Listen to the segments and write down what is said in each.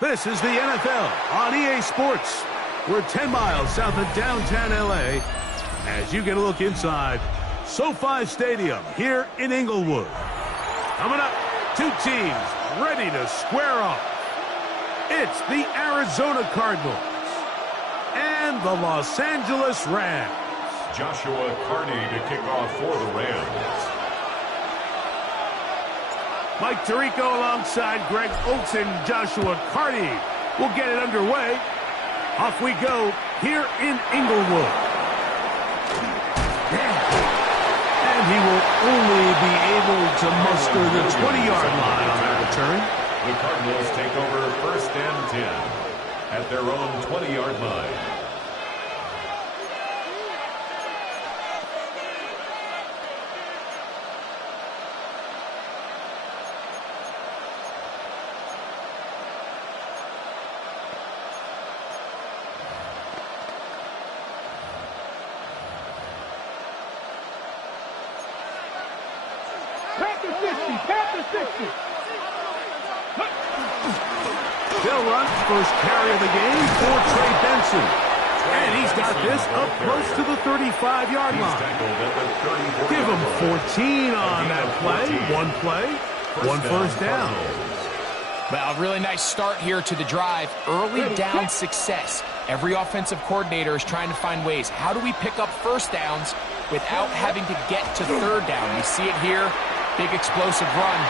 This is the NFL on EA Sports. We're 10 miles south of downtown LA as you get a look inside SoFi Stadium here in Inglewood. Coming up, two teams ready to square off. It's the Arizona Cardinals and the Los Angeles Rams. Joshua Carney to kick off for the Rams. Mike Tirico alongside Greg Olsen, Joshua Carney will get it underway. Off we go here in Inglewood. And he will only be able to muster the 20-yard line on that return. The Cardinals take over 1st and 10 at their own 20-yard line. They'll run first carry of the game for Trey Benson. And he's got this up close to the 35-yard line. Give him 14 on that play. One first down. Well, a really nice start here to the drive. Early down success. Every offensive coordinator is trying to find ways. How do we pick up first downs without having to get to third down? We see it here. Big explosive run.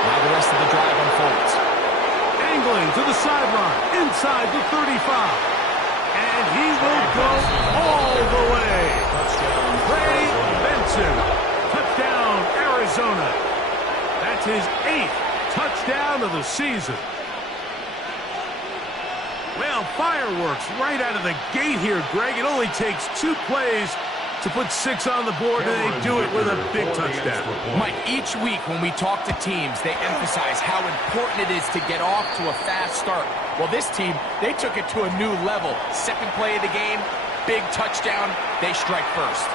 Now the rest of the drive unfolds. Angling to the sideline, inside the 35. And he will go all the way. Trey Benson. Touchdown, Arizona. That's his 8th touchdown of the season. Well, fireworks right out of the gate here, Greg. It only takes 2 plays to put 6 on the board, and they do it with a big touchdown. Mike, each week when we talk to teams, they emphasize how important it is to get off to a fast start. Well, this team, they took it to a new level. Second play of the game, big touchdown, they strike first.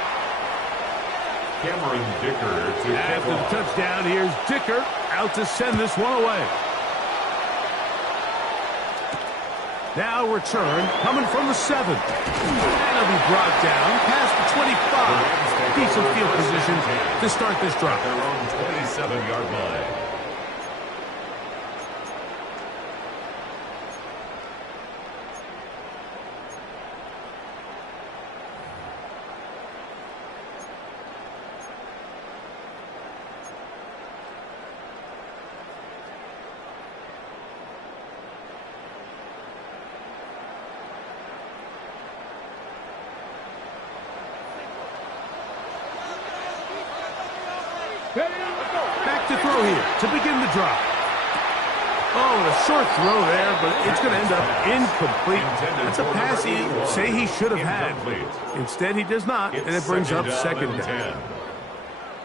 Cameron Dicker to after the touchdown, here's Dicker out to send this one away. Now return coming from the 7. And he'll be brought down past the 25. Decent field position to start this drive. Their own 27-yard line. Back to throw here to begin the drive. Oh, a short throw there, but it's going to end up incomplete. That's a pass he say he should have had. Instead, he does not, and it brings up second down.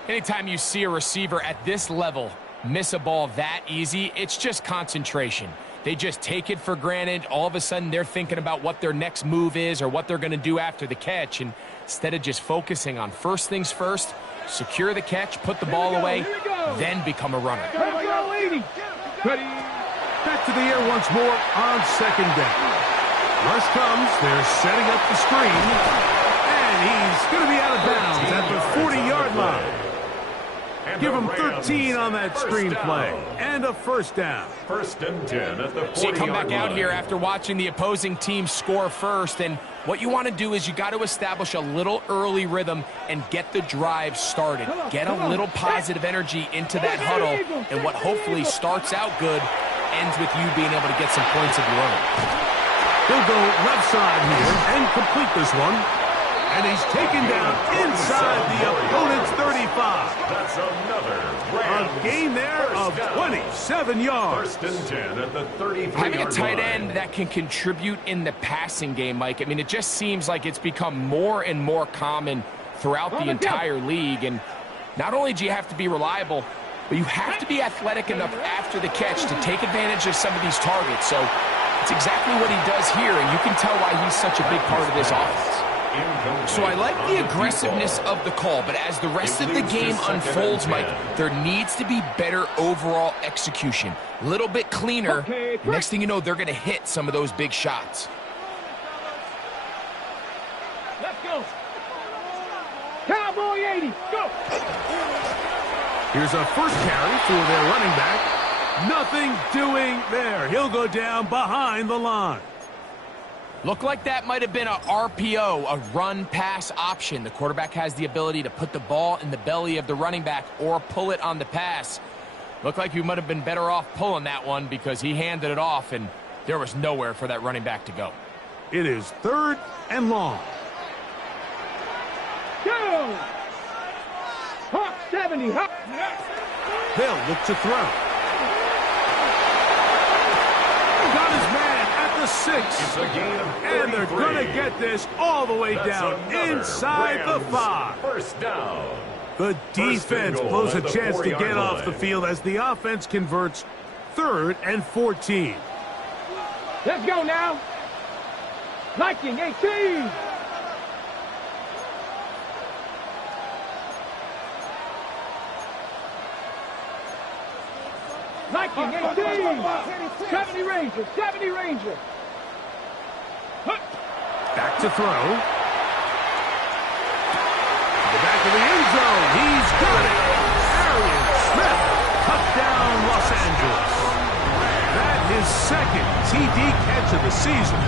Anytime you see a receiver at this level miss a ball that easy, it's just concentration. They just take it for granted. All of a sudden, they're thinking about what their next move is or what they're going to do after the catch. And instead of just focusing on first things first, secure the catch, put the ball away, then become a runner. Back to the air once more on second down. Rush comes. They're setting up the screen. And he's going to be out of bounds at the 40-yard line. Give him 13 on that screen play. And a first down. 1st and 10 at the 40-yard line. So you come back out here after watching the opposing team score first, and what you want to do is you got to establish a little early rhythm and get the drive started. Get a little positive energy into that huddle, and what hopefully starts out good ends with you being able to get some points of your own. He'll go left side here and complete this one. And he's taken down inside the opponent's 35. That's another Rams. A gain there of 27 yards. 1st and 10 at the 33-yard line. Having a tight end that can contribute in the passing game, Mike, I mean, it just seems like it's become more and more common throughout the entire league. And not only do you have to be reliable, but you have to be athletic enough after the catch to take advantage of some of these targets. So it's exactly what he does here, and you can tell why he's such a big part of this offense. So I like the aggressiveness of the call, but as the rest of the game unfolds, Mike, there needs to be better overall execution. A little bit cleaner. Next thing you know, they're going to hit some of those big shots. Let's go. Cowboy 80, go. Here's a first carry for their running back. Nothing doing there. He'll go down behind the line. Looked like that might have been a RPO, a run-pass option. The quarterback has the ability to put the ball in the belly of the running back or pull it on the pass. Looked like you might have been better off pulling that one because he handed it off, and there was nowhere for that running back to go. It is 3rd and long. Go. Hawk 70, hawk. They'll look to throw. Got his man at the 6. It's a gain of 33. And they're going to get this all the way down inside the 5. First down. The defense blows a chance to get off line. the field as the offense converts 3rd and 14. Let's go now. Liking 18. Liking 18. 70 Ranger, 70 Ranger. Back to throw. In the back of the end zone. He's got it. Arian Smith. Touchdown, Los Angeles. That is 2nd TD catch of the season.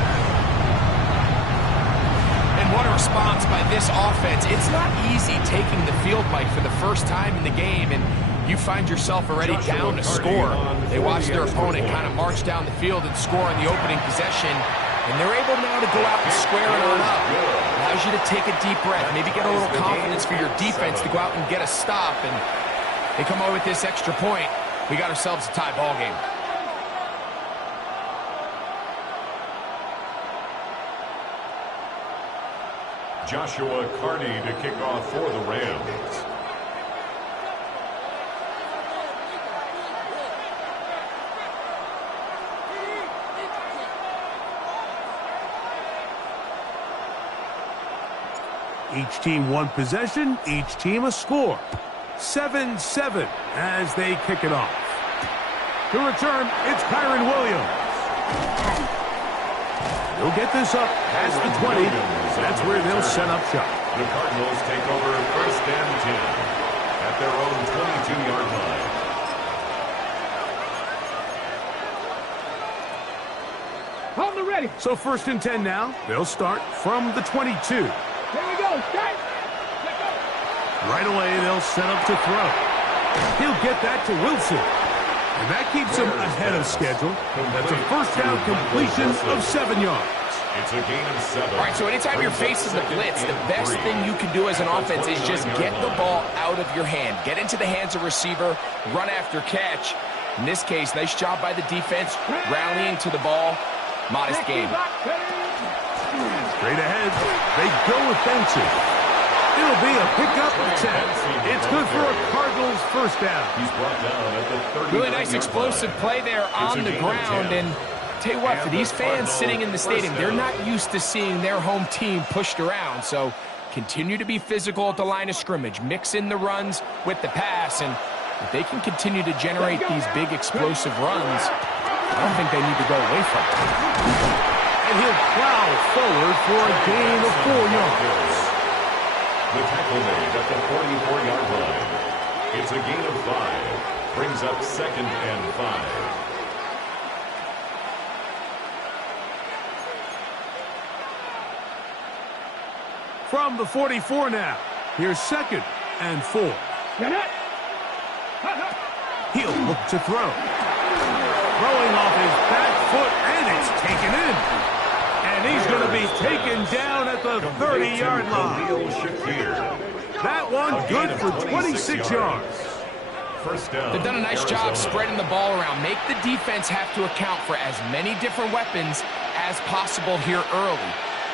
And what a response by this offense. It's not easy taking the field, Mike, for the first time in the game, and you find yourself already down to score. They watch their opponent kind of march down the field and score on the opening possession, and they're able now to go out and square it on up. Allows you to take a deep breath, maybe get a little confidence for your defense to go out and get a stop, and they come away with this extra point. We got ourselves a tie ball game. Joshua Carney to kick off for the Rams. Each team one possession, each team a score. 7-7 as they kick it off. To return, it's Kyron Williams. He'll get this up past the 20. That's where they'll set up shop. The Cardinals take over 1st and 10 at their own 22-yard line. On the ready. So 1st and 10 now. They'll start from the 22. Here we go. Start. Let's go. Right away, they'll set up to throw. He'll get that to Wilson. And that keeps him ahead of schedule. That's a first down completion of 7 yards. It's a gain of 7. All right, so anytime you're facing the blitz, the best thing you can do as an offense is just get the ball out of your hand. Get into the hands of receiver, run after catch. In this case, nice job by the defense, rallying to the ball. Modest game. Straight ahead, they go with Benson. It'll be a pickup of 10. It's good for a Cardinals first down. He's brought down at the 30. Really nice explosive play there on the ground. And tell you what, for these fans sitting in the stadium, they're not used to seeing their home team pushed around. So continue to be physical at the line of scrimmage. Mix in the runs with the pass. And if they can continue to generate these big explosive runs, I don't think they need to go away from it. And he'll plow forward for a gain of 4 yards. The tackle made at the 44-yard line. It's a gain of 5. Brings up 2nd and 5. From the 44 now. Here's 2nd and 4. He'll look to throw. Throwing off his back foot, and it's taken in. And he's going to be taken down at the 30-yard line. That one good for 26 yards. First down. They've done a nice job spreading the ball around. Make the defense have to account for as many different weapons as possible here early.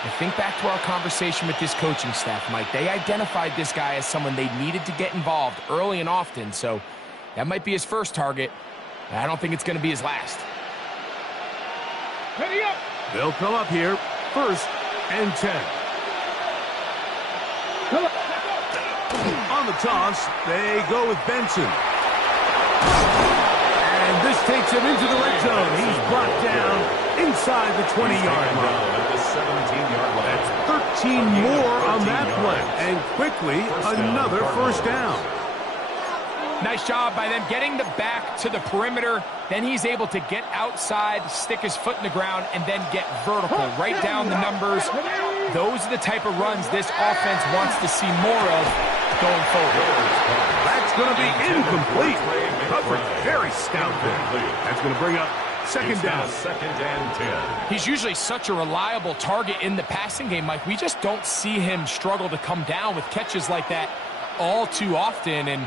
And think back to our conversation with this coaching staff, Mike. They identified this guy as someone they needed to get involved early and often, so that might be his first target. I don't think it's going to be his last. Ready up. They'll come up here, 1st and 10. On the toss, they go with Benson. And this takes him into the red zone. He's brought down inside the 20-yard line. At the 17-yard line. That's 13 more on that play. And quickly, another first down. Nice job by them getting the back to the perimeter. Then he's able to get outside, stick his foot in the ground, and then get vertical. Right down the numbers. Those are the type of runs this offense wants to see more of going forward. That's going to be incomplete. Coverage very stout there. That's going to bring up second down. Second and 10. He's usually such a reliable target in the passing game, Mike. We just don't see him struggle to come down with catches like that all too often. And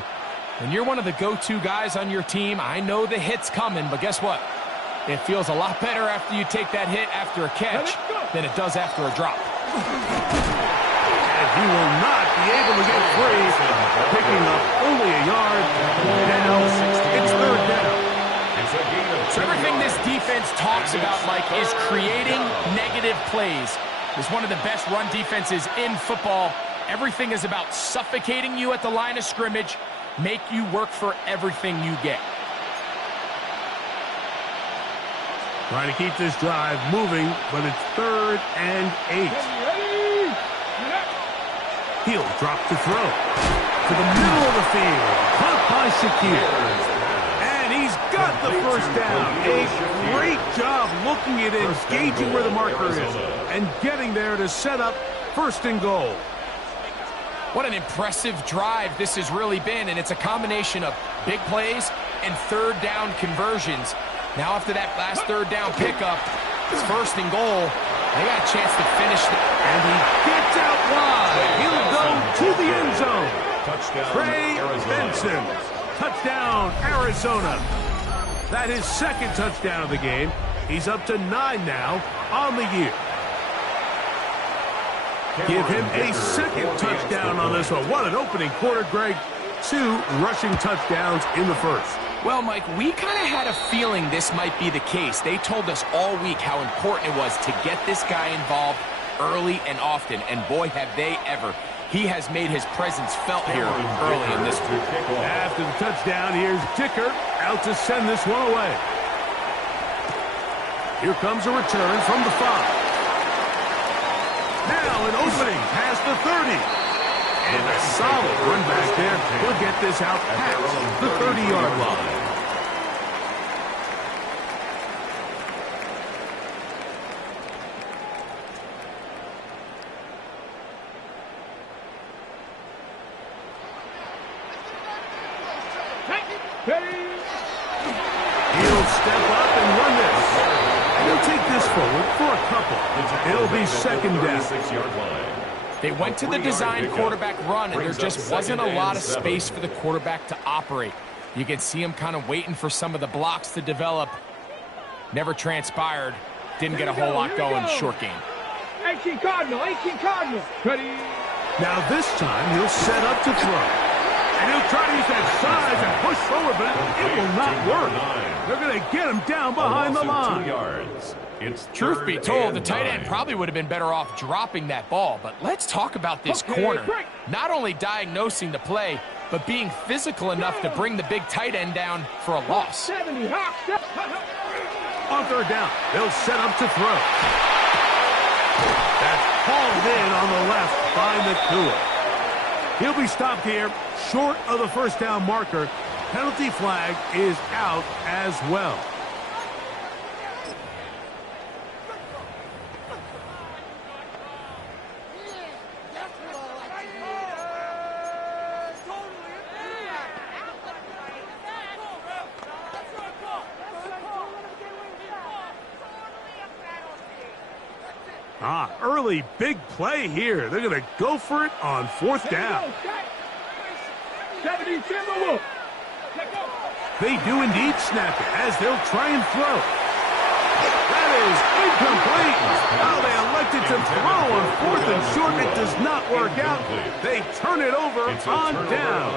when you're one of the go-to guys on your team, I know the hit's coming, but guess what? It feels a lot better after you take that hit after a catch than it does after a drop. And he will not be able to get free, picking up only a yard. Now it's third down. So everything this defense talks about, Mike, is creating negative plays. It's one of the best run defenses in football. Everything is about suffocating you at the line of scrimmage, make you work for everything you get. Trying to keep this drive moving, but it's third and 8. He'll drop to throw. To the middle of the field. Caught by Shakir. And he's got the first down. A great job looking at it, gauging where the marker is, and getting there to set up first and goal. What an impressive drive this has really been, and it's a combination of big plays and third down conversions. Now after that last third down pickup, it's first and goal. They got a chance to finish it. And he gets out wide. He'll go to the end zone. Touchdown, Trey Arizona. Benson. Touchdown, Arizona. That is second touchdown of the game. He's up to 9 now on the year. Give him a second touchdown on this one. What an opening quarter, Greg. 2 rushing touchdowns in the first. Well, Mike, we kind of had a feeling this might be the case. They told us all week how important it was to get this guy involved early and often, and boy, have they ever. He has made his presence felt here early in this one. After the touchdown, here's Dicker out to send this one away. Here comes a return from the 5. Now an opening past the 30. And a solid run back there. He'll get this out past the 30-yard line. He'll step up and run this. And he'll take this forward for a couple. It'll be second down. 6-yard line. They went to the design quarterback run, and there just wasn't a lot of space for the quarterback to operate. You can see him kind of waiting for some of the blocks to develop. Never transpired. Didn't get a whole lot going. Short game. 18 Cardinal. Ready? Now this time he'll set up to throw. And he'll try to use that size and push forward, but it will not work. They're going to get him down behind the line. 2 yards. It's Truth be told, the tight end probably would have been better off dropping that ball. But let's talk about this corner. Not only diagnosing the play, but being physical enough to bring the big tight end down for a loss. 70. On third down, they'll set up to throw. That's hauled in on the left by Nakua. He'll be stopped here short of the first down marker. Penalty flag is out as well. Early big play here. They're going to go for it on fourth down. 70 Timberwolves. They do indeed snap it as they'll try and throw. That is incomplete. Now they elected to throw on fourth and short. It does not work out. They turn it over on down.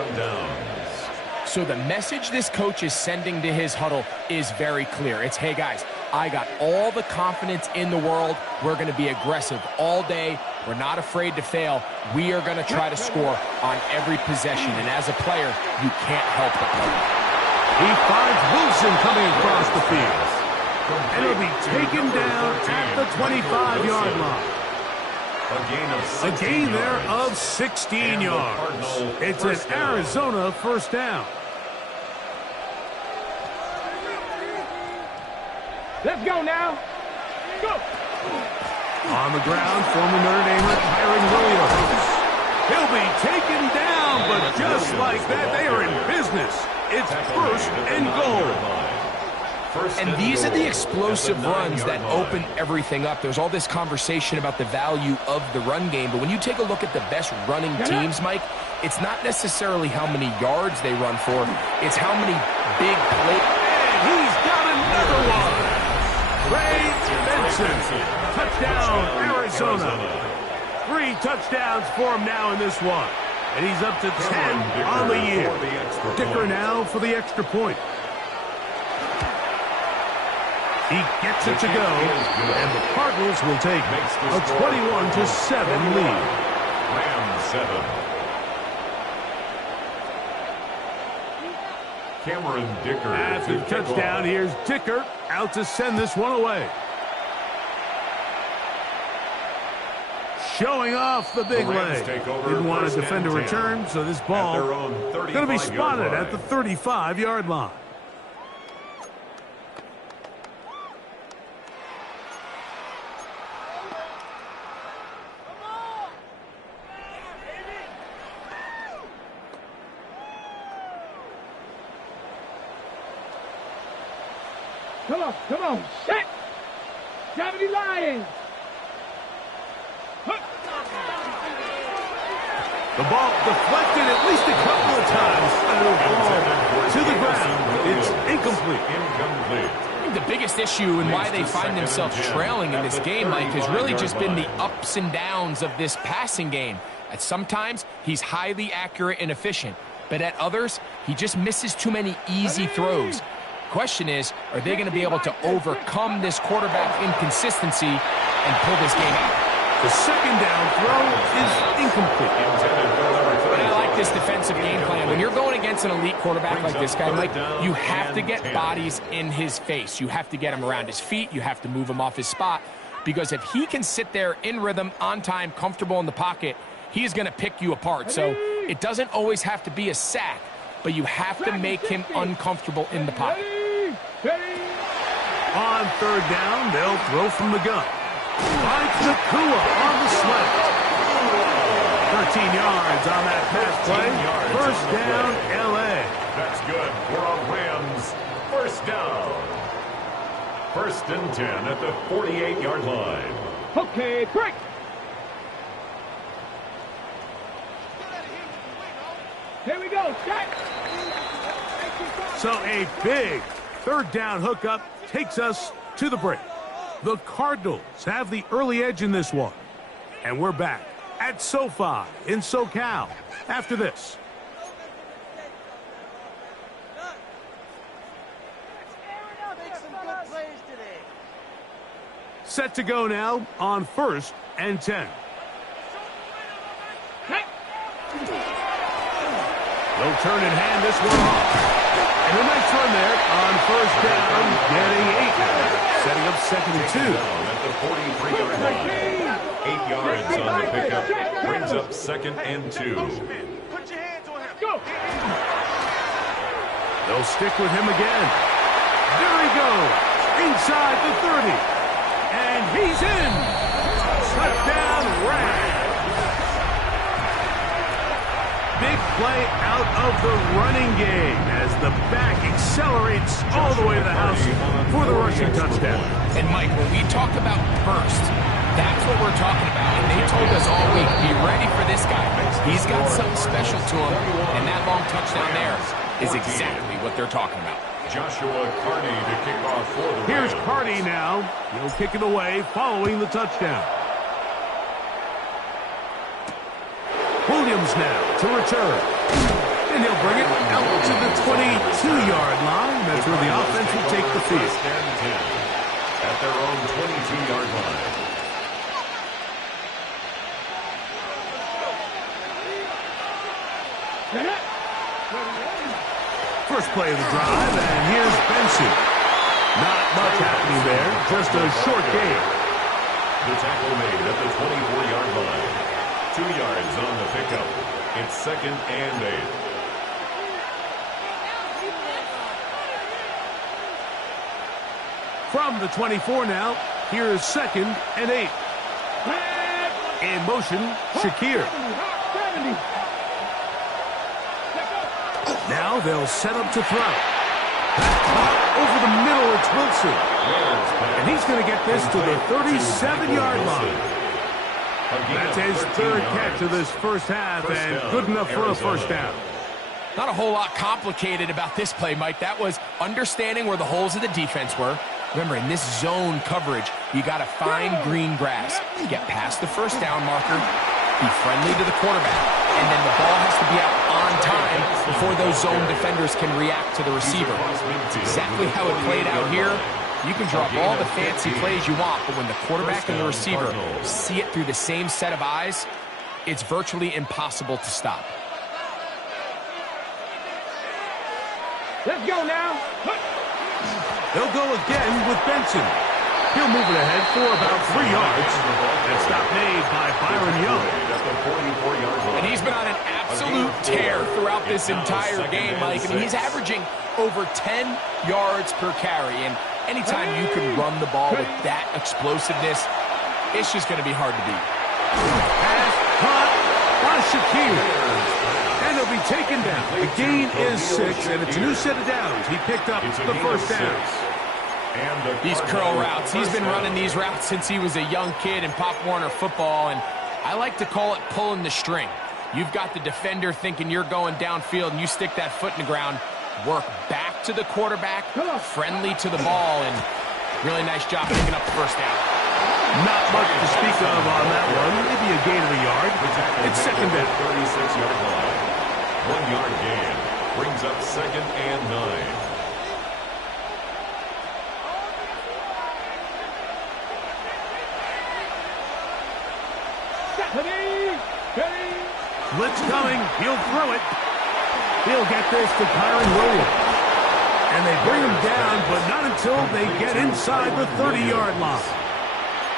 So the message this coach is sending to his huddle is very clear. It's, hey guys, I got all the confidence in the world. We're going to be aggressive all day. We're not afraid to fail. We are going to try to score on every possession. And as a player, you can't help but love it. He finds Wilson coming across the field. And he'll be taken down at the 25-yard line. A gain there of 16 yards. It's an Arizona first down. Let's go now. Go. On the ground, former Notre Damer Kyron Williams. He'll be taken down, but just like that, they are in business. It's first and goal. And these are the explosive runs that open everything up. There's all this conversation about the value of the run game, but when you take a look at the best running teams, Mike, it's not necessarily how many yards they run for, it's how many big plays. And he's got another one. Ray Benson, touchdown, Arizona. 3 touchdowns for him now in this one. And he's up to 10 on the year. Dicker now for the extra point. He gets it to go, and the Cardinals will take a 21-7 lead. Rams 7. Cameron Dicker. After the touchdown, here's Dicker out to send this one away. Showing off the big leg. Didn't want to defend a return, so this ball going to be spotted at the 35-yard line. Come on, set! Gravity Lions! The ball deflected at least a couple of times. To the ground. It's incomplete. I think the biggest issue and why they find themselves trailing in this game, Mike, has really just been the ups and downs of this passing game. At sometimes, he's highly accurate and efficient, but at others, he just misses too many easy throws. Question is, are they going to be able to overcome this quarterback inconsistency and pull this game out? The second down throw is incomplete. And I like this defensive game plan. When you're going against an elite quarterback like this guy, Mike, you have to get bodies in his face. You have to get him around his feet. You have to move him off his spot. Because if he can sit there in rhythm, on time, comfortable in the pocket, he is going to pick you apart. So it doesn't always have to be a sack, but you have to make him uncomfortable in the pocket. On third down, they'll throw from the gun. Finds Nakua on the slant. 13 yards on that pass play. First down, L.A. That's good for a Rams first down. First and 10 at the 48-yard line. Okay, break. Here we go, set. So a big third down hookup takes us to the break. The Cardinals have the early edge in this one. And we're back at SoFi in SoCal after this. Set to go now on first and 10. They'll turn and hand this one off. And a nice run there on first down, getting 8. Setting up second and 2. At the 43-yard line. 8 yards on the pickup. Brings up second and 2. Put your hands on him. Go. They'll stick with him again. There he goes. Inside the 30. And he's in. Touchdown, Rams. Big play out of the running game as the back accelerates all the way to the house for the rushing touchdown. And, Mike, when we talk about burst, that's what we're talking about. And they told us all week, be ready for this guy. He's got something special to him, and that long touchdown there is exactly what they're talking about. Joshua Carney to kick off for the Rams. Here's Carney now. He'll kick it away following the touchdown. Williams now to return. And he'll bring it out to the 22-yard line. That's where the offense will take the field. First and 10 at their own 22-yard line. First play of the drive, and here's Benson. Not much happening there, just a short gain. The tackle made at the 24-yard line. 2 yards on the pickup. It's 2nd and 8. From the 24 now, here is 2nd and 8. In motion, Shakir. Now they'll set up to throw. Caught over the middle, it's Wilson. And he's going to get this to the 37-yard line. That's his 3rd catch of this first half, and good enough for a first down. Not a whole lot complicated about this play, Mike. That was understanding where the holes of the defense were. Remember, in this zone coverage, you got to find green grass. Get past the first down marker, be friendly to the quarterback, and then the ball has to be out on time before those zone defenders can react to the receiver. It's exactly how it played out here. You can draw all the fancy plays you want, but when the quarterback and the receiver see it through the same set of eyes, it's virtually impossible to stop. Let's go now. They'll go again with Benson. He'll move it ahead for about 3 yards. And stop made by Byron Young. And he's been on an absolute tear throughout this entire game, Mike. I mean, he's averaging over 10 yards per carry. And anytime you can run the ball with that explosiveness, it's just going to be hard to beat. Pass caught by Shakir. And he'll be taken down. The gain is 6, and it's a new set of downs. He picked up the first down. These curl routes, he's been running these routes since he was a young kid in Pop Warner football, and I like to call it pulling the string. You've got the defender thinking you're going downfield, and you stick that foot in the ground, work back to the quarterback, friendly to the ball, and really nice job picking up the first down. Not much to speak of on that one. Maybe a gain of a yard. It's 2nd down. 36-yard line. 1-yard gain brings up 2nd and 9. Blitz coming. He'll throw it. He'll get this to Kyron Williams. And they bring him down, but not until they get inside the 30-yard line.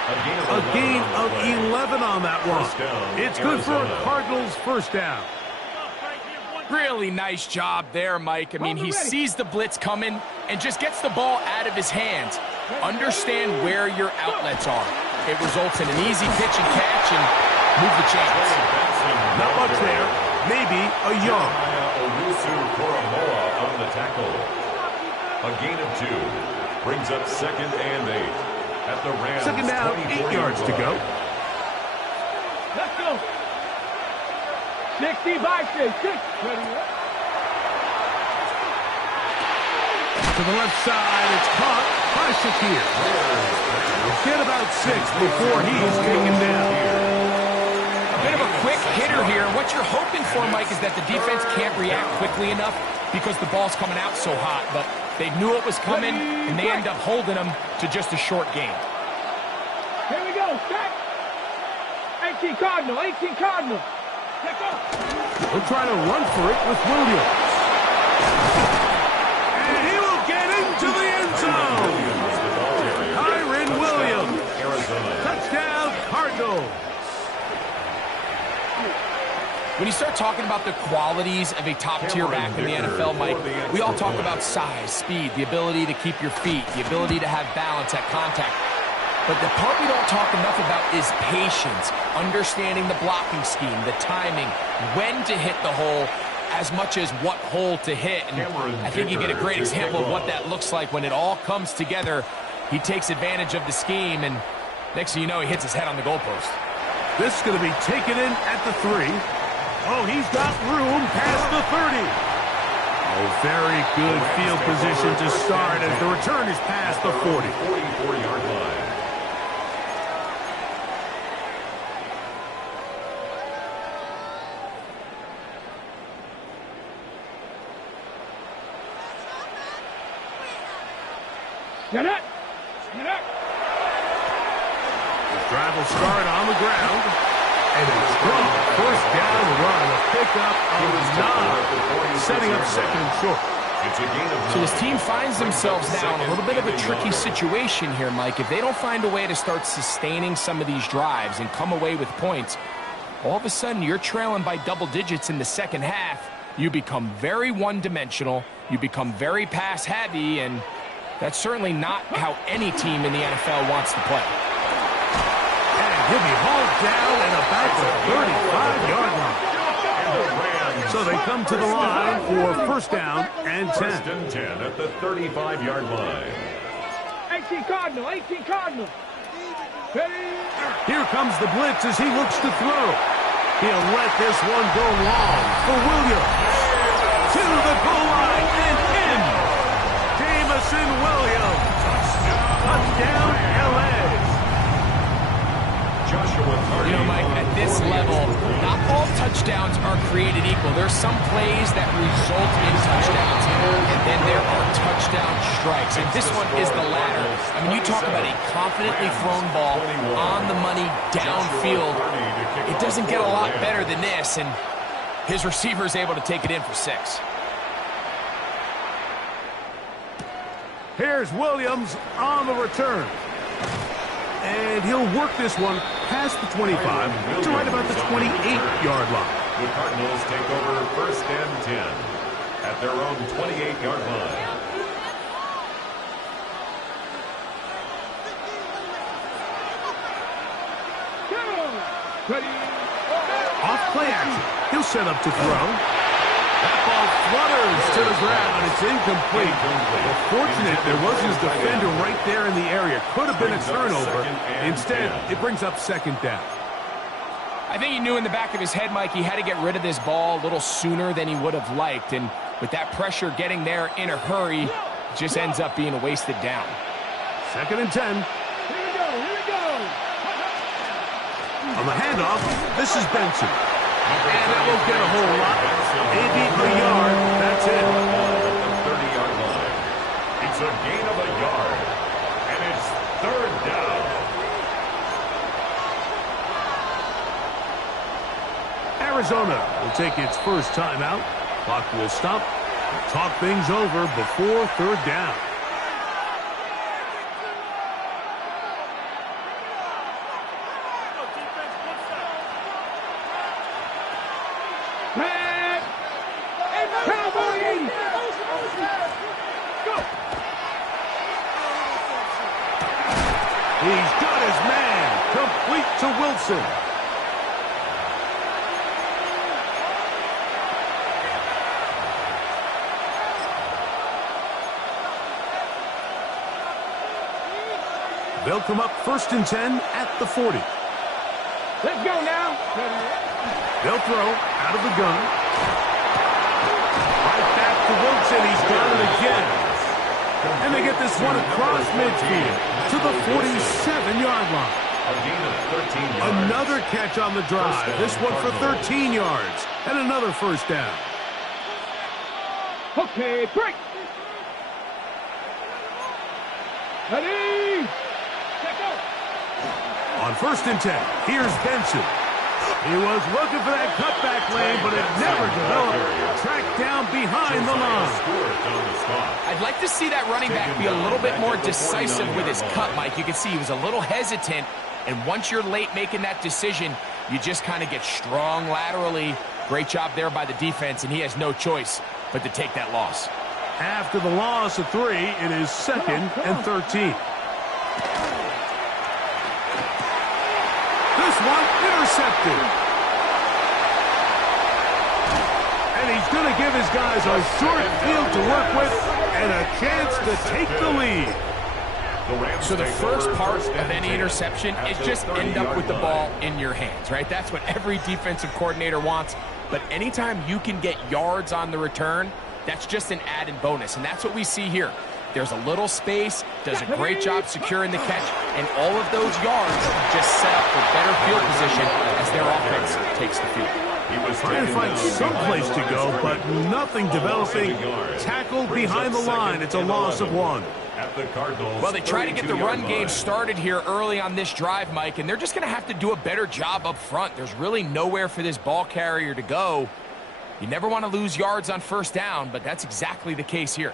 A gain of 11 on that one. It's good for a Cardinals first down. Really nice job there, Mike. I mean, he sees the blitz coming and just gets the ball out of his hands. Understand where your outlets are. It results in an easy pitch and catch and move the chains. Not much there. Maybe a yard. On the tackle. A gain of 2 brings up 2nd and 8 at the Rams. 2nd down, 8 yards to go. Let's go. 60 by 6. To the left side, it's caught by Shakir. Get about 6 before he's taken down. A bit of a quick hitter here. What you're hoping for, Mike, is that the defense can't react quickly enough because the ball's coming out so hot. But they knew it was coming, and they end up holding them to just a short gain. Here we go. Set. 18 Cardinal. 18 Cardinal. Let's go. We'll try to run for it with Williams. And he will get into the end zone. Kyron Williams. Touchdown, Cardinals. When you start talking about the qualities of a top-tier back in the NFL, Mike, we all talk about size, speed, the ability to keep your feet, the ability to have balance at contact. But the part we don't talk enough about is patience, understanding the blocking scheme, the timing, when to hit the hole, as much as what hole to hit. And I think you get a great example of what that looks like when it all comes together. He takes advantage of the scheme, and next thing you know, he hits his head on the goalpost. This is going to be taken in at the 3. Oh, he's got room past the 30. Oh, very good field position to start as the return is past the 40. 44-yard line. Get it. Get it. The drive will start on the ground. And a strong first down run, a pickup of 9, setting up 2nd and short. It's a gain of 9. So this team finds themselves now in a little bit of a tricky situation here, Mike. If they don't find a way to start sustaining some of these drives and come away with points, all of a sudden you're trailing by double digits in the second half. You become very one-dimensional. You become very pass-heavy, and that's certainly not how any team in the NFL wants to play. And he'll be hauled down at about the 35-yard line. So they come to the line for first down and 10. First and 10 at the 35-yard line. 18 Cardinal, 18 Cardinal. Here comes the blitz as he looks to throw. He'll let this one go long for Williams. To the goal line and in. Jamison Williams. Touchdown, L.A. You know, Mike, at this level, not all touchdowns are created equal. There's some plays that result in touchdowns, and then there are touchdown strikes. And this one is the latter. I mean, you talk about a confidently thrown ball on the money downfield. It doesn't get a lot better than this, and his receiver is able to take it in for 6. Here's Williams on the return. And he'll work this one past the 25 to right about the 28-yard line. The Cardinals take over first and 10 at their own 28-yard line. Off play action. He'll set up to throw. That ball flutters to the ground. It's incomplete. Well, fortunate there was his defender right there in the area. Could have been a turnover. Instead, it brings up second down. I think he knew in the back of his head, Mike, he had to get rid of this ball a little sooner than he would have liked. And with that pressure getting there in a hurry, it just ends up being a wasted down. Second and 10. Here we go, here we go. On the handoff, this is Benson. And that won't get a whole lot. Maybe a yard. That's it. At the 30-yard line. It's a gain of a yard. And it's third down. Arizona will take its first timeout. Clock will stop. Talk things over before third down. He's got his man. Complete to Wilson. They'll come up first and 10 at the 40. Let's go now. They'll throw out of the gun. Right back to Wilson. He's got it again. And they get this one across midfield to the 47-yard line. A gain of 13 yards. Another catch on the drive. This one for 13 yards. And another first down. Okay, break. Ready. Check out. On first and 10, here's Benson. He was looking for that cutback lane, but it never developed. Tracked down behind the line. I'd like to see that running back be a little bit more decisive with his cut, Mike. You can see he was a little hesitant, and once you're late making that decision, you just kind of get strong laterally. Great job there by the defense, and he has no choice but to take that loss. After the loss of 3, it is second and 13. This one intercepted. And he's going to give his guys a short field to work with and a chance to take the lead. So the first part of any interception is just end up with the ball in your hands, right? That's what every defensive coordinator wants. But anytime you can get yards on the return, that's just an added bonus. And that's what we see here. There's a little space, does a great job securing the catch, and all of those yards just set up for better field position as their offense takes the field. He was trying to find some place to go, but nothing developing. Tackled behind the line. It's a loss of 1. Well, they try to get the run game started here early on this drive, Mike, and they're just going to have to do a better job up front. There's really nowhere for this ball carrier to go. You never want to lose yards on first down, but that's exactly the case here.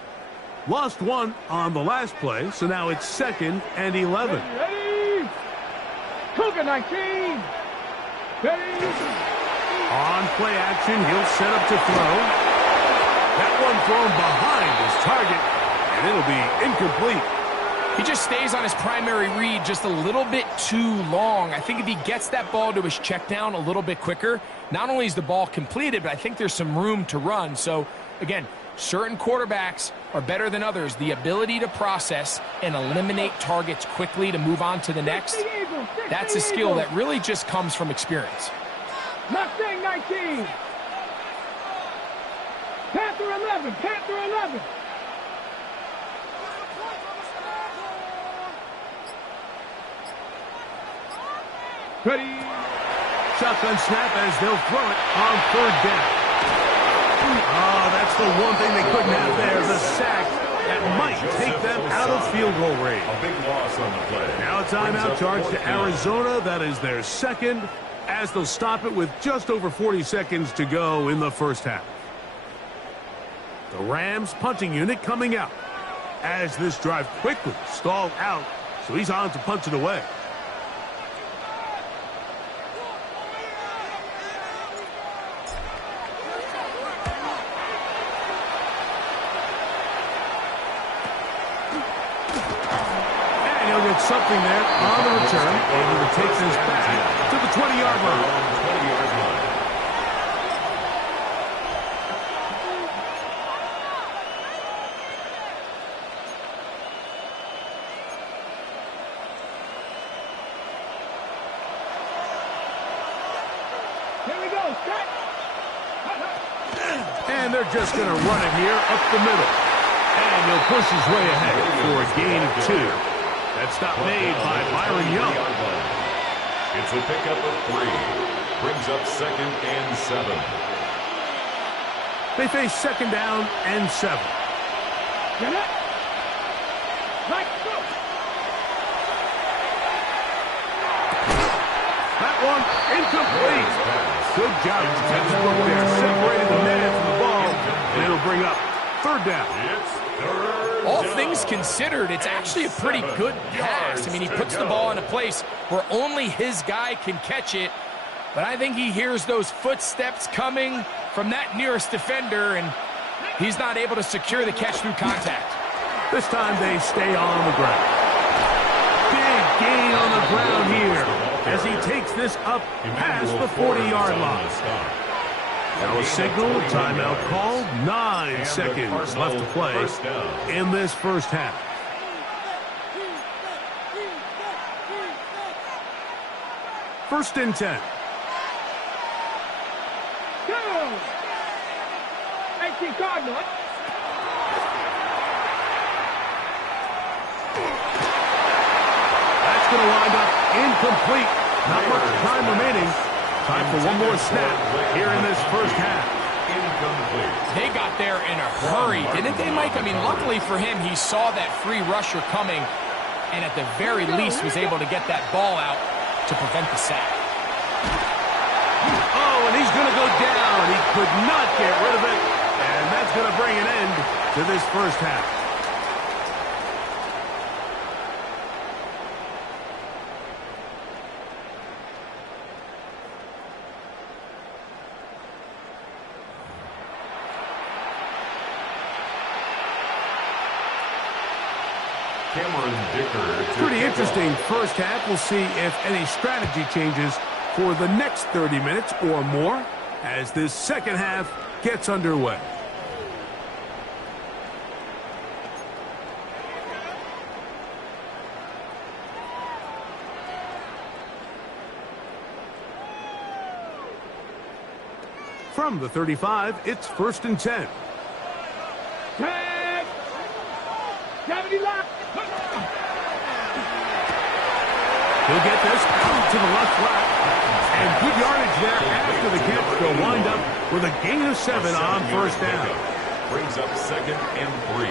Lost one on the last play, so now it's 2nd and 11. Ready. Cougar 19. Ready. On play action, he'll set up to throw. That one thrown behind his target, and it'll be incomplete. He just stays on his primary read just a little bit too long. I think if he gets that ball to his check down a little bit quicker, not only is the ball completed, but I think there's some room to run. So, again, certain quarterbacks are better than others. The ability to process and eliminate targets quickly to move on to the next, that's a skill that really just comes from experience. Mustang 19. Panther 11. Panther 11. Ready. Shotgun snap as they'll throw it on 3rd down. Oh, that's the one thing they couldn't have there, the sack that might take them out of field goal range. A big loss on the play. Now a timeout charge to Arizona. That is their 2nd, as they'll stop it with just over 40 seconds to go in the first half. The Rams punting unit coming out as this drive quickly stalled out, so he's on to punch it away. Something there on the return, able to take this back to the 20-yard line. Here we go. Start. And they're just going to run it here up the middle. And he'll push his way ahead for a gain of 2. That stop made by Byron Young. It's a pickup of 3. Brings up 2nd and 7. They face 2nd down and 7. Get it. Let's go. That one incomplete. Good job defensive work there. Separated the man from the ball. And it'll bring up 3rd down. It's 3rd. All things considered, it's actually a pretty good pass. I mean, he puts the ball in a place where only his guy can catch it. But I think he hears those footsteps coming from that nearest defender, and he's not able to secure the catch through contact. This time they stay on the ground. Big gain on the ground here as he takes this up past the 40-yard line. Now a signal, timeout called, 9 seconds left to play in this first half. First and 10. Go. 18 Cardinal. That's going to wind up incomplete. Not much time remaining. Time for one more snap here in this first half. They got there in a hurry, didn't they, Mike? I mean, luckily for him, he saw that free rusher coming and at the very least was able to get that ball out to prevent the sack. Oh, and he's going to go down. He could not get rid of it, and that's going to bring an end to this first half. Pretty interesting first half. We'll see if any strategy changes for the next 30 minutes or more as this second half gets underway. From the 35, it's 1st and 10. Tag. Gravity lock. He'll get this out to the left flat. And good yardage there after the catch. They'll wind up with a gain of 7 on first down. Brings up 2nd and 3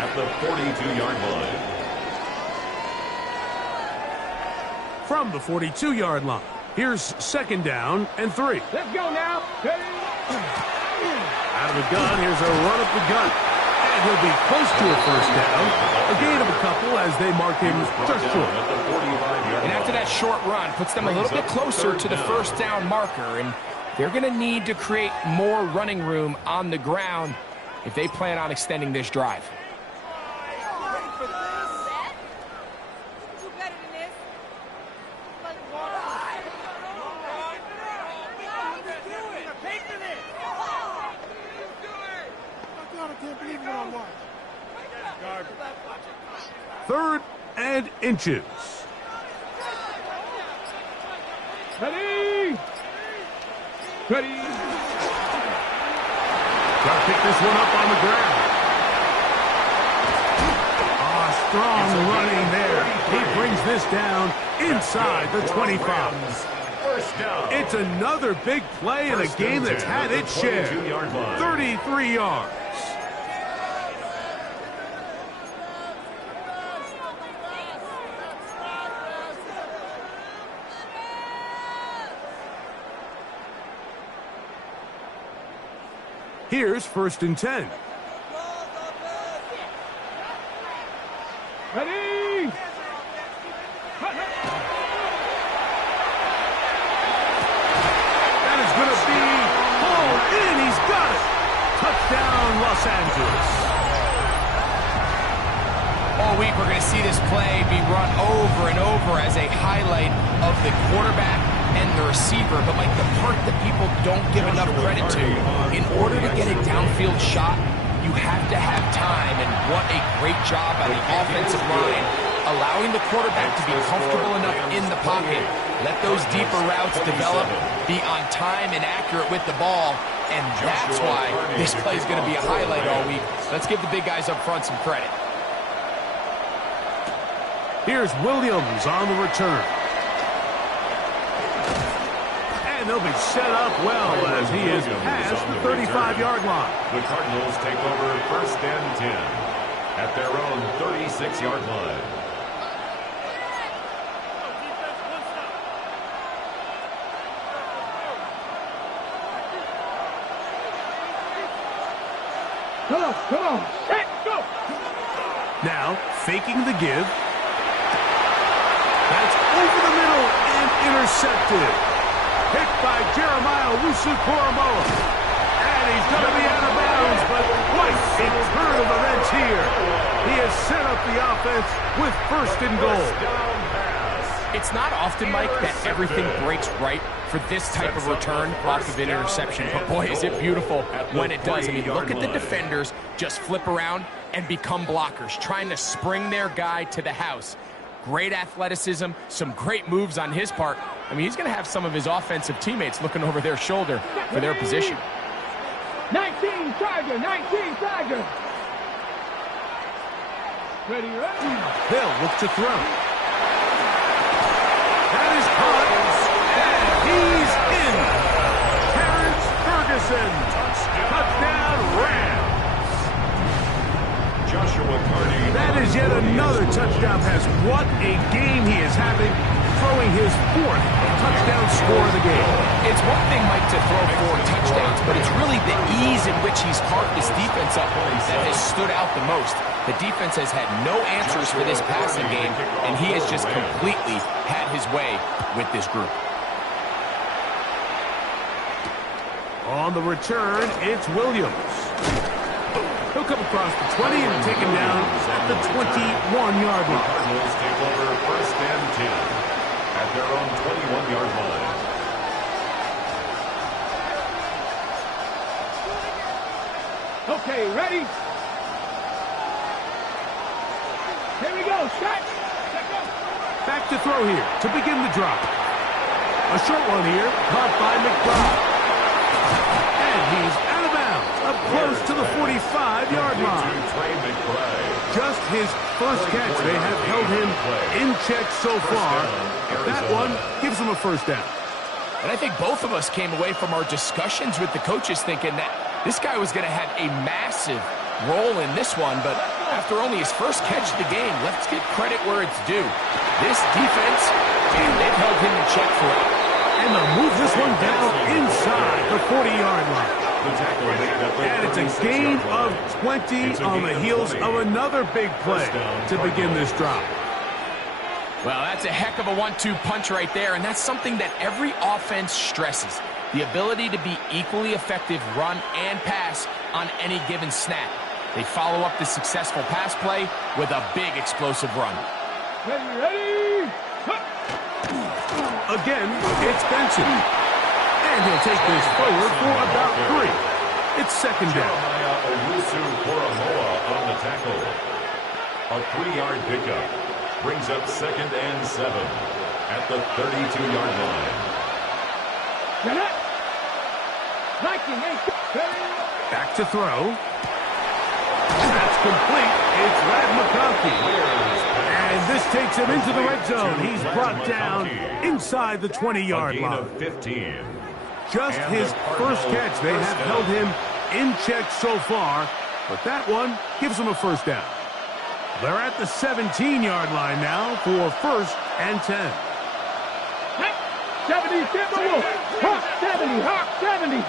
at the 42-yard line. From the 42-yard line, here's 2nd down and 3. Let's go now. Ready. Out of the gun, here's a run up the gut. And he'll be close to a first down. A gain of a couple as they mark him just short. And after that short run, puts them a little bit closer to the first down marker. And they're going to need to create more running room on the ground if they plan on extending this drive. Third and inches. Ready? Ready? Got to pick this one up on the ground. Strong running there. He brings this down inside the 25. It's another big play in a game that's had its share. 33 yards. Here's 1st and 10. Ready? That is going to be pulled in. He's got it. Touchdown, Los Angeles. All week, we're going to see this play be run over and over as a highlight of the quarterback and the receiver. But, like, the part that people don't give enough credit to, in order to get a downfield shot, you have to have time, and what a great job by the offensive line, allowing the quarterback to be comfortable enough in the pocket, let those deeper routes develop, be on time and accurate with the ball, and that's why this play is going to be a highlight all week. Let's give the big guys up front some credit. Here's Williams on the return. And they'll be set up well as he is past the 35-yard line. The Cardinals take over 1st and 10 at their own 36-yard line. Come on, set, go! Now, faking the give. That's over the middle and intercepted. Picked by Jeremiah Owusu-Koramoah. And he's going to be out of bounds, but quite a turn of events here. He has set up the offense with 1st and goal. It's not often, Mike, that everything breaks right for this type of return off of an interception. But, boy, is it beautiful when it does. I mean, look at the defenders just flip around and become blockers, trying to spring their guy to the house. Great athleticism, some great moves on his part. I mean, he's going to have some of his offensive teammates looking over their shoulder for their position. 19 Tiger, 19 Tiger. Ready? They'll look to throw. That is caught, and he's in. Terrence Ferguson, touchdown Rams. Joshua Carney. That is yet another touchdown pass. What a game he is having, throwing his 4th touchdown score of the game. It's one thing, Mike, to throw 4 touchdowns, but it's really the ease in which he's carved this defense up that has stood out the most. The defense has had no answers for this passing game, and he has just completely had his way with this group. On the return, it's Williams. He'll come across the 20 and take him down at the 21-yard line. Cardinals take over 1st and 10 at their own 21-yard line. Okay, ready? Here we go, set. Back to throw here to begin the drop. A short one here, caught by McBride. And he's out of bounds, up close to the 45-yard line. Just his first catch. They have held him in check so far. That one gives him a 1st down. And I think both of us came away from our discussions with the coaches thinking that this guy was going to have a massive role in this one, but after only his first catch of the game, let's give credit where it's due. This defense, and they've held him in check throughout. And they'll move this one down inside the 40-yard line. The tackle made at the And it's a gain of 20 on the heels of another big play to begin this drive. Well, that's a heck of a 1-2 punch right there, and that's something that every offense stresses. The ability to be equally effective run and pass on any given snap. They follow up the successful pass play with a big explosive run. Ready? Again, it's Benson. And he'll take this forward for about 3. It's second down. On the tackle. A 3-yard pickup brings up 2nd and 7 at the 32-yard line. Back to throw. That's complete. It's McConkey. And this takes him into the red zone. He's brought down inside the 20-yard line. Of 15. Just his first catch. They have held him in check so far, but that one gives him a first down. They're at the 17-yard line now for 1st and 10. 70, Hawk 70, Hawk 70.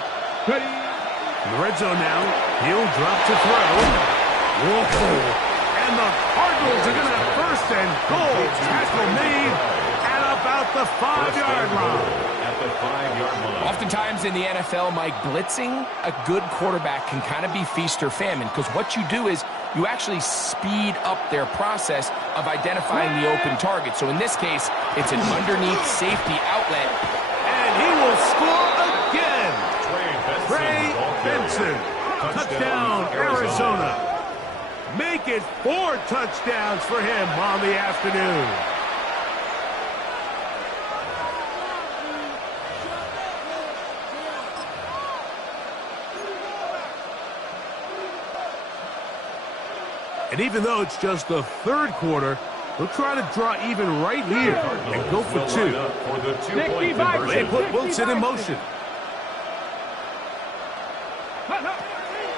Ready? In the red zone now, he'll drop to throw. Whoa. And the Cardinals are going to have 1st and goal. Tackle made at about the 5-yard line. At the 5-yard line. Oftentimes in the NFL, Mike, blitzing a good quarterback can kind of be feast or famine, because what you do is you actually speed up their process of identifying the open target. So in this case, it's an underneath safety outlet. And he will score again. Trey Benson. Touchdown, Arizona. Make it 4 touchdowns for him on the afternoon. And even though it's just the 3rd quarter, they'll try to draw even right here and go for 2. They put Wilson in motion.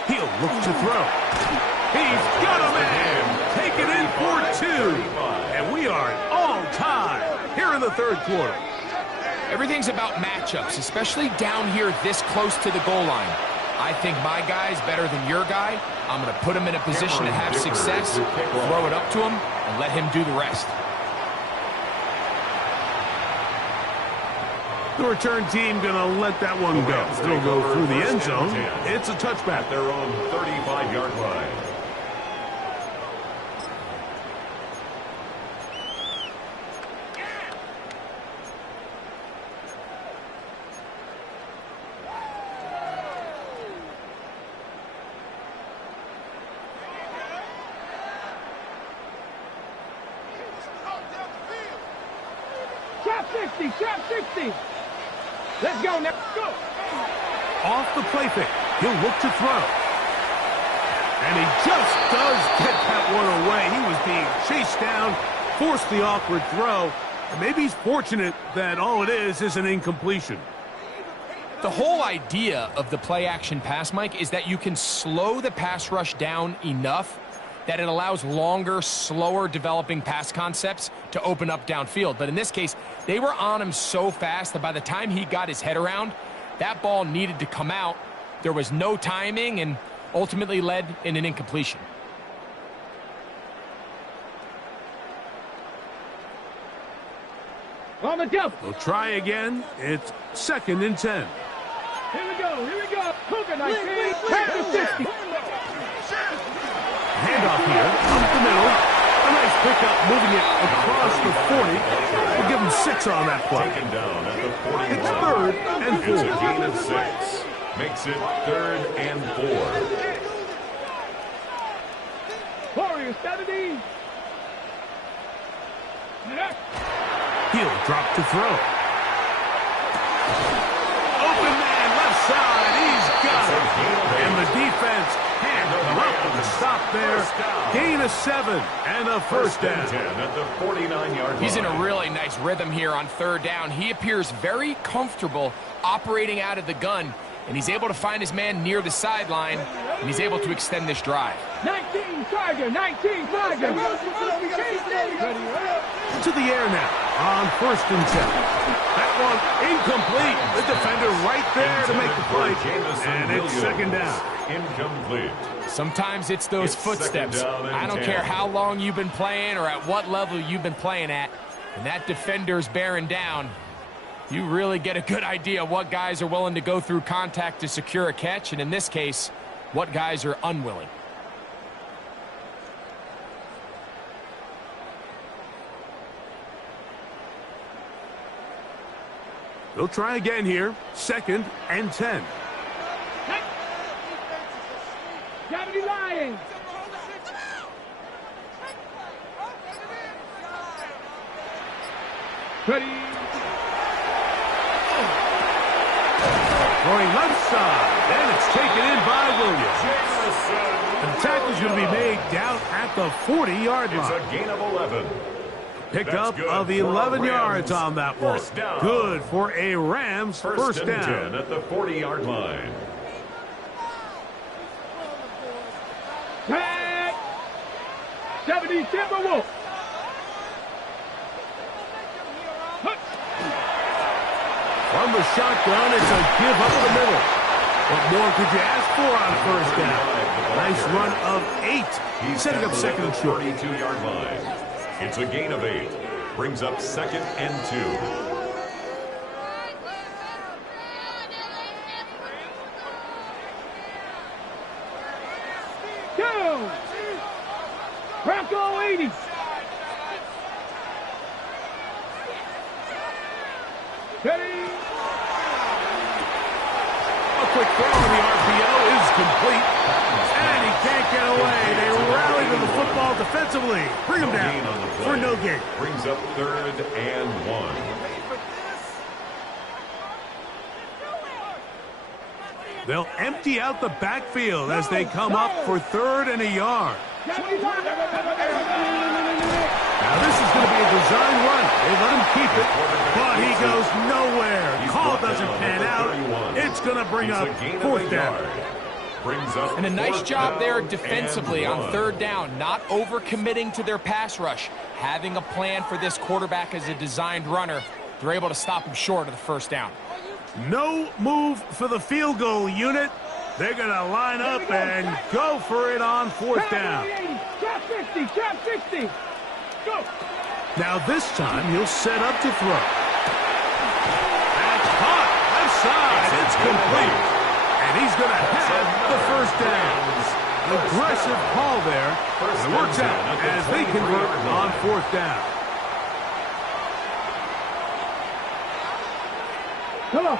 He'll look to throw. He's got a man. Take it in for 2. And we are at all time here in the 3rd quarter. Everything's about matchups, especially down here this close to the goal line. I think my guy's better than your guy. I'm going to put him in a position to have success, throw it up to him, and let him do the rest. The return team going to let that one go. It'll go through the end zone. It's a touchback. Their own 35-yard line. Shot 60. Let's go now. Go. Off the play fake. He'll look to throw. And he just does get that one away. He was being chased down, forced the awkward throw. And maybe he's fortunate that all it is an incompletion. The whole idea of the play-action pass, Mike, is that you can slow the pass rush down enough that it allows longer, slower developing pass concepts to open up downfield. But in this case, they were on him so fast that by the time he got his head around, that ball needed to come out. There was no timing and ultimately led in an incompletion. On the jump. We'll try again. It's 2nd and 10. Here we go. Cougar night. Back to 50. Handoff here, up the middle. A nice pickup, moving it across the 40. We'll give him 6 on that play. Taken down at the 40. It's 3rd and 4. It's a gain of 6. Makes it 3rd and 4. Warriors 70. He'll drop to throw. Open man, left side. He's got it. And the defense can't come up with a stop there. Gain of 7 and a first down. 10 at the 49-yard line. He's in a really nice rhythm here on 3rd down. He appears very comfortable operating out of the gun, and he's able to find his man near the sideline, and he's able to extend this drive. 19 Tiger. To the air now on 1st and 10. Back that one incomplete. The defender right there to make the play. And it's second down. Incomplete. Sometimes it's those footsteps. I don't care how long you've been playing or at what level you've been playing at. And that defender's bearing down. You really get a good idea of what guys are willing to go through contact to secure a catch. And in this case, what guys are unwilling. They'll try again here. 2nd and 10. Gravity lying. Ready. Throwing left side. And it's taken in by Williams. The tackle's going to be made down at the 40-yard line. It's a gain of 11. Pickup of 11 yards on that one. Good for a Rams first down. 10 at the 40-yard line. Tag. 70 Timberwolves. From the shotgun, it's a give up the middle. What more could you ask for on first down? Nice run of 8. He's setting up 2nd and short. 32-yard line. It's a gain of 8. Brings up 2nd and 2. Go. Bronco 80. Ready. A quick throw on the RPO is complete. And he can't get away. They rally to the football defensively. Bring him down for no gain. Brings up 3rd and 1. They'll empty out the backfield as they come up for 3rd and a yard. Now this is going to be a design run. They let him keep it, but he goes nowhere. Call doesn't pan out. It's going to bring up 4th down. And a nice job there defensively on 3rd down, not overcommitting to their pass rush. Having a plan for this quarterback as a designed runner, they're able to stop him short of the 1st down. No move for the field goal unit. They're going to line up and go for it on 4th down. Trap 50, trap 60. Go. Now this time he'll set up to throw. That's caught. Left side. It's complete. And he's going to have the 1st down. Aggressive call there. It works out as they convert on 4th down. Come on.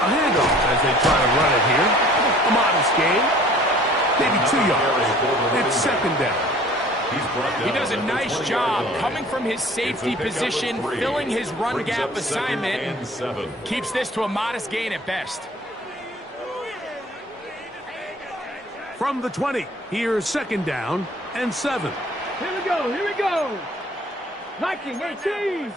A handoff as they try to run it here. A modest gain. Maybe 2 yards. It's 2nd down. He does a nice job coming from his safety position, filling his run gap assignment. Keeps this to a modest gain at best. From the 20, here's 2nd down and 7. Here we go, here we go. Liking 18.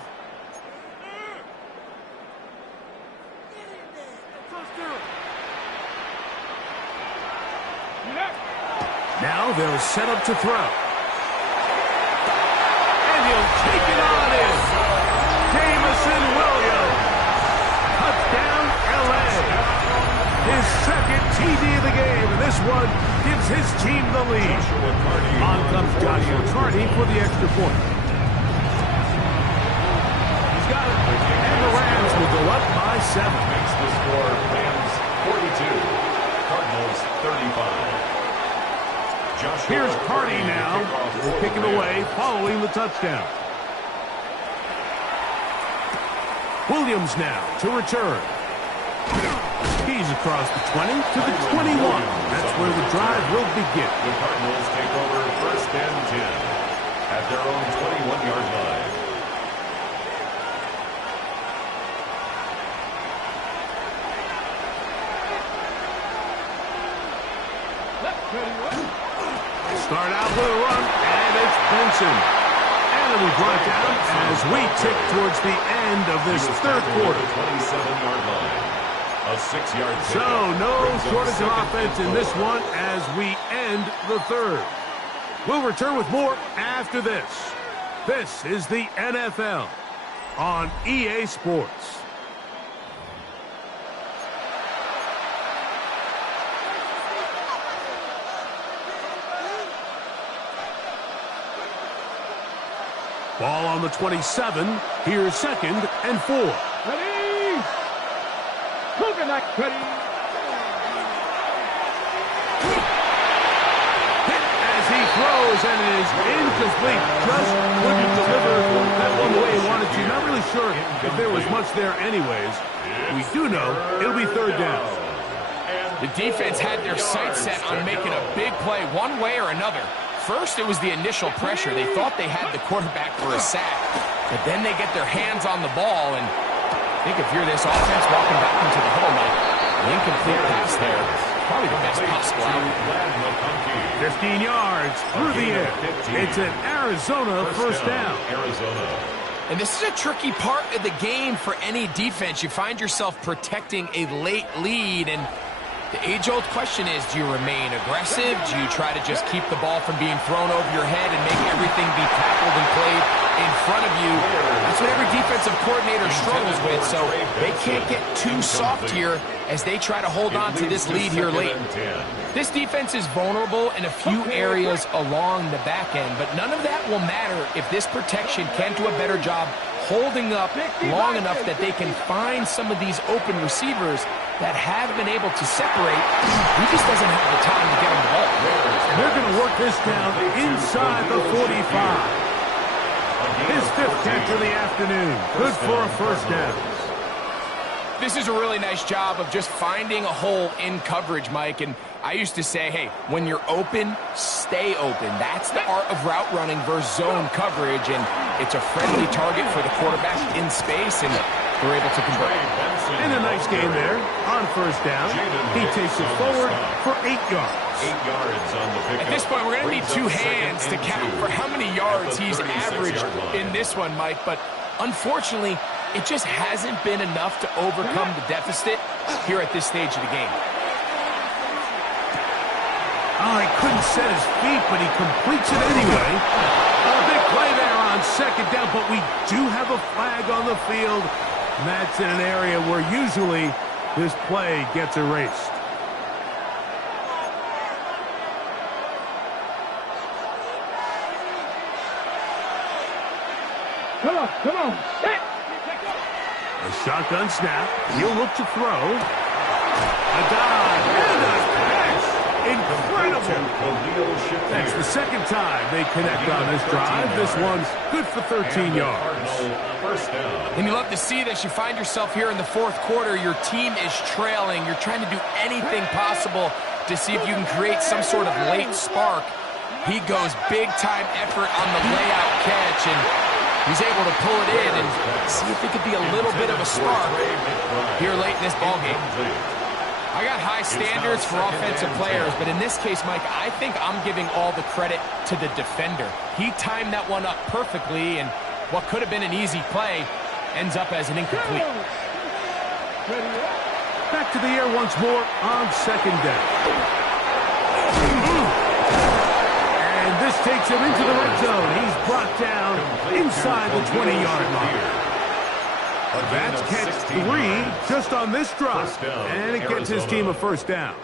Now they'll set up to throw. And he'll take it on in. Jamison Williams. Touchdown, L.A. His 2nd TD of the game, and this one gives his team the lead. On comes Joshua Carty for the extra point. He's got it. And the Rams will go up by 7. Makes the score Rams 42, Cardinals 35. Here's Carty now. We'll kick it away following the touchdown. Williams now to return. He's across the 20 to the 21. That's where the drive will begin. The Cardinals take over 1st and 10 at their own 21-yard line. Start out with a run, and it's Benson. And it'll be brought down as we tick towards the end of this 3rd quarter. 27-yard line. A 6-yard pickup. So no shortage of offense in this one as we end the 3rd. We'll return with more after this. This is the NFL. on EA Sports. Ball on the 27. Here's 2nd and 4. Ready? Coconut ready. Hit as he throws, and it is incomplete. Just couldn't deliver that one the way he wanted to. Not really sure if there was much there anyways. We do know it'll be 3rd down. The defense had their sights set on making a big play one way or another. First, it was the initial pressure. They thought they had the quarterback for a sack, but then they get their hands on the ball, and I think if you're this offense walking back into the huddle, Mike, the incomplete pass there, probably the best possible outcome. 15 yards through the air. It's an Arizona first down. And this is a tricky part of the game for any defense. You find yourself protecting a late lead, and the age-old question is, do you remain aggressive? Do you try to just keep the ball from being thrown over your head and make everything be tackled and played in front of you? That's what every defensive coordinator struggles with, so they can't get too soft here as they try to hold on to this lead here late. This defense is vulnerable in a few areas along the back end, but none of that will matter if this protection can't do a better job holding up long enough that they can find some of these open receivers that have been able to separate. He just doesn't have the time to get him the ball. They're going to work this down inside the 45. His 5th catch of the afternoon. Good for a first down. This is a really nice job of just finding a hole in coverage, Mike. And I used to say, hey, when you're open, stay open. That's the art of route running versus zone coverage. And it's a friendly target for the quarterback in space, and they're able to convert. And a nice game there on first down. He takes it forward for 8 yards. 8 yards on the pickup. At this point, we're going to need 2 hands to count for how many yards he's averaged in this one, Mike. But unfortunately, it just hasn't been enough to overcome the deficit here at this stage of the game. Oh, he couldn't set his feet, but he completes it anyway. A big play there on 2nd down, but we do have a flag on the field. And that's in an area where usually this play gets erased. Come on. Set. A shotgun snap. He'll look to throw. A dive and a catch. Incredible. That's the 2nd time they connect on this drive. This one's good for 13 yards. And you love to see this. You find yourself here in the 4th quarter. Your team is trailing. You're trying to do anything possible to see if you can create some sort of late spark. He goes big-time effort on the layout catch, and he's able to pull it in and see if it could be a little bit of a spark here late in this ballgame. I got high standards for offensive players, but in this case, Mike, I think I'm giving all the credit to the defender. He timed that one up perfectly, and what could have been an easy play ends up as an incomplete. Back to the air once more on 2nd down. And this takes him into the red zone. He's brought down inside the 20-yard line. That's catch 3 just on this drive. And it gets his team a first down.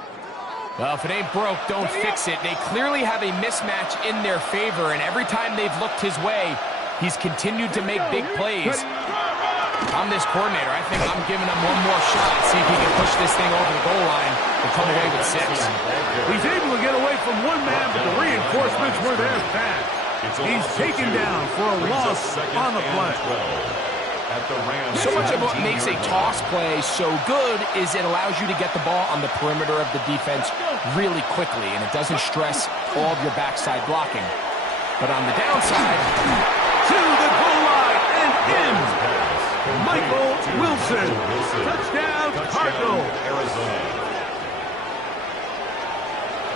Well, if it ain't broke, don't fix it. They clearly have a mismatch in their favor, and every time they've looked his way, he's continued to make big plays. I'm this coordinator. I think I'm giving him one more shot. See if he can push this thing over the goal line and come away with 6. He's able to get away from one man, but the reinforcements were there fast. He's taken down for a loss on the play. So much of what makes a toss play so good is it allows you to get the ball on the perimeter of the defense really quickly, and it doesn't stress all of your backside blocking. But on the downside, to the goal line and in. Michael Wilson. Touchdown, Cardinals.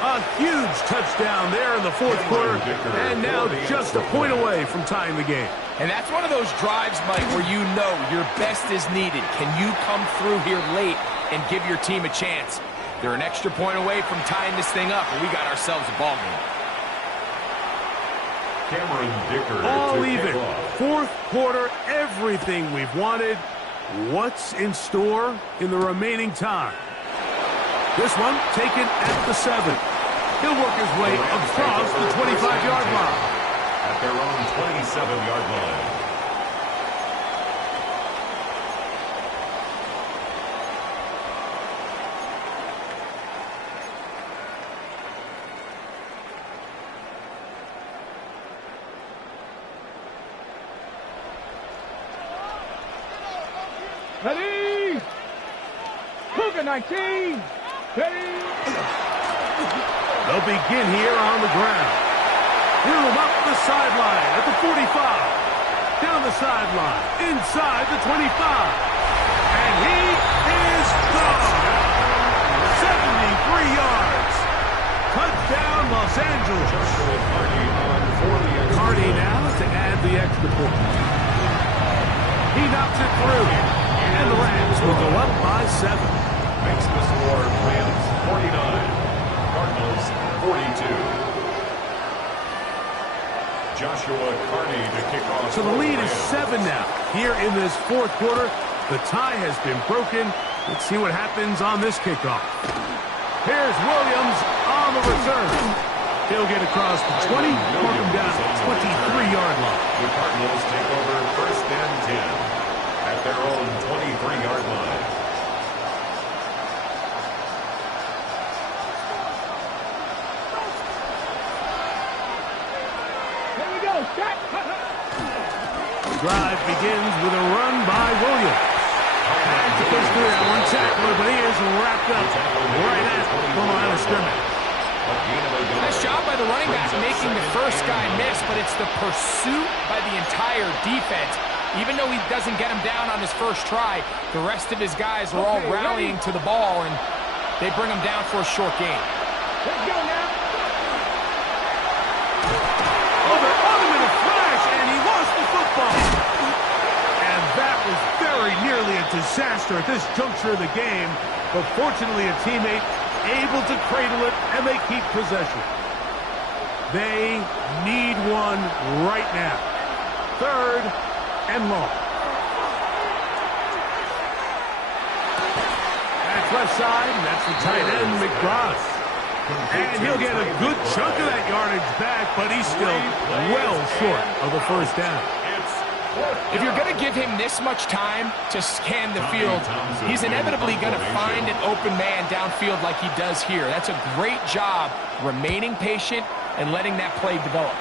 A huge touchdown there in the 4th quarter, and now just a point away from tying the game. And that's one of those drives, Mike, where you know your best is needed. Can you come through here late and give your team a chance? They're an extra point away from tying this thing up, and we got ourselves a ball game. All even. Fourth quarter, everything we've wanted. What's in store in the remaining time? This one taken at the 7. He'll work his way across the 25-yard line. At their own 27-yard line. Ready? Cougar 19. Ready? They'll begin here on the ground. Wheel him up the sideline at the 45. Down the sideline, inside the 25. And he is gone. 73 yards. Touchdown, Los Angeles. Cardi now to add the extra point. He knocks it through. And the Rams will go up by 7. Makes the score Rams 49, Cardinals 42. Joshua Carney to kick off. So the lead is 7 now. Here in this fourth quarter, the tie has been broken. Let's see what happens on this kickoff. Here's Williams on the return. He'll get across the 20, mark him down at the 23-yard line. The Cardinals take over first and 10. At their own 23-yard line. Here we go. Start. The drive begins with a run by Williams. Had to push through that one tackler, but he is wrapped up right at the line of scrimmage. Nice job by the running back making the first guy miss, but it's the pursuit by the entire defense. Even though he doesn't get him down on his first try, the rest of his guys are all rallying to the ball, and they bring him down for a short gain. Let's go now. They're on him in a flash, and he lost the football. And that was very nearly a disaster at this juncture of the game, but fortunately a teammate able to cradle it, and they keep possession. They need one right now. 3rd and long. That's left side, and that's the tight end, McBride. And he'll get a good chunk of that yardage back, but he's still well short of the first down. If you're going to give him this much time to scan the field, he's inevitably going to find an open man downfield like he does here. That's a great job remaining patient and letting that play develop.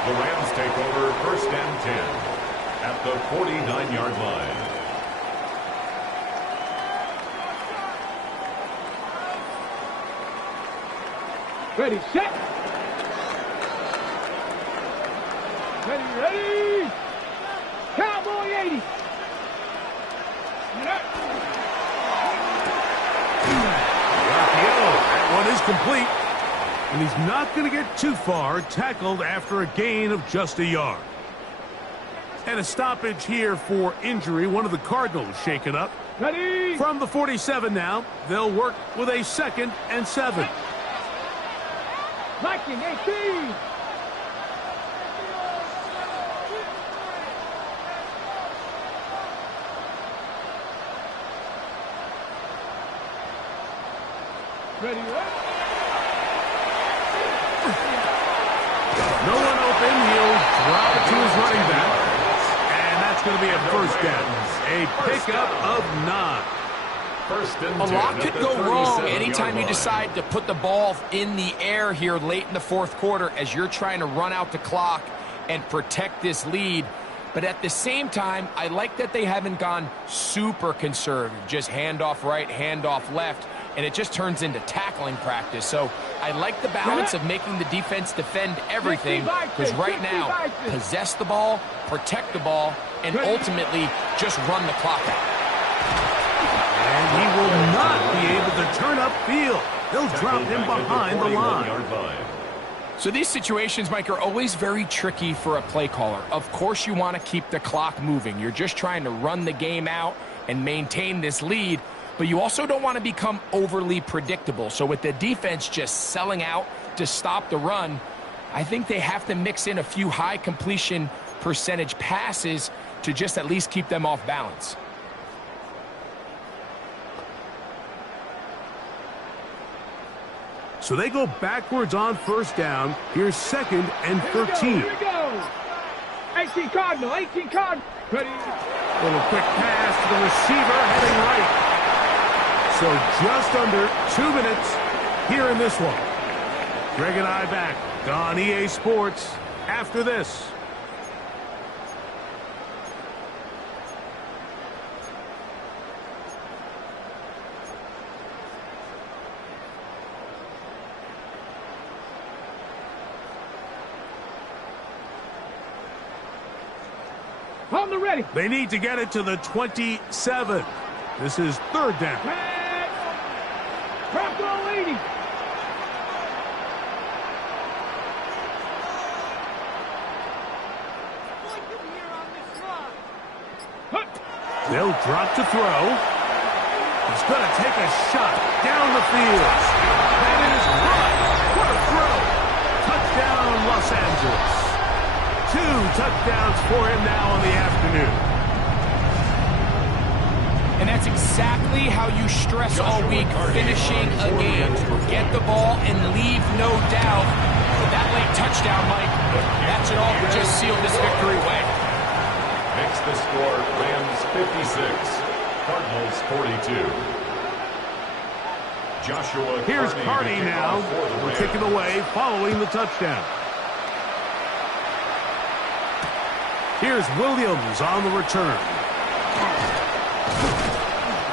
The Rams take over first and 10 at the 49-yard line. Ready, set. Ready. Cowboy 80. That one is complete. And he's not going to get too far, tackled after a gain of just a yard. And a stoppage here for injury. One of the Cardinals shaken up. Ready. From the 47 now, they'll work with a 2nd and 7. Viking 18. Ready. No one open. He'll drop it to his running back. And that's going to be a first down. A pickup of 9. A lot could go wrong anytime you decide to put the ball in the air here late in the fourth quarter as you're trying to run out the clock and protect this lead. But at the same time, I like that they haven't gone super conservative. Just handoff right, handoff left, and it just turns into tackling practice. So I like the balance of making the defense defend everything, because right now, possess the ball, protect the ball, and ultimately just run the clock out. And he will not be able to turn upfield. They'll drop him behind the line. So these situations, Mike, are always very tricky for a play caller. Of course you want to keep the clock moving. You're just trying to run the game out and maintain this lead. but you also don't want to become overly predictable. So with the defense just selling out to stop the run, I think they have to mix in a few high completion percentage passes to just at least keep them off balance. So they go backwards on first down. Here's 2nd and 13. Here we go. 18 Cardinal, 18 Cardinal. Ready. Little quick pass to the receiver heading right. So just under 2 minutes here in this one. Greg and I back on EA Sports after this. On the ready. They need to get it to the 27. This is 3rd down. Bronco 80. They'll drop to throw. He's going to take a shot down the field. That is caught. What a throw. Touchdown, Los Angeles. 2 touchdowns for him now on the afternoon. And that's exactly how you stress all week, finishing a game. Get the ball and leave no doubt. But that late touchdown, Mike, that should all just seal this victory away. Makes the score Rams 56, Cardinals 42. Joshua Here's Cardi to kick now. off for the We're Rams. kicking away following the touchdown. Here's Williams on the return.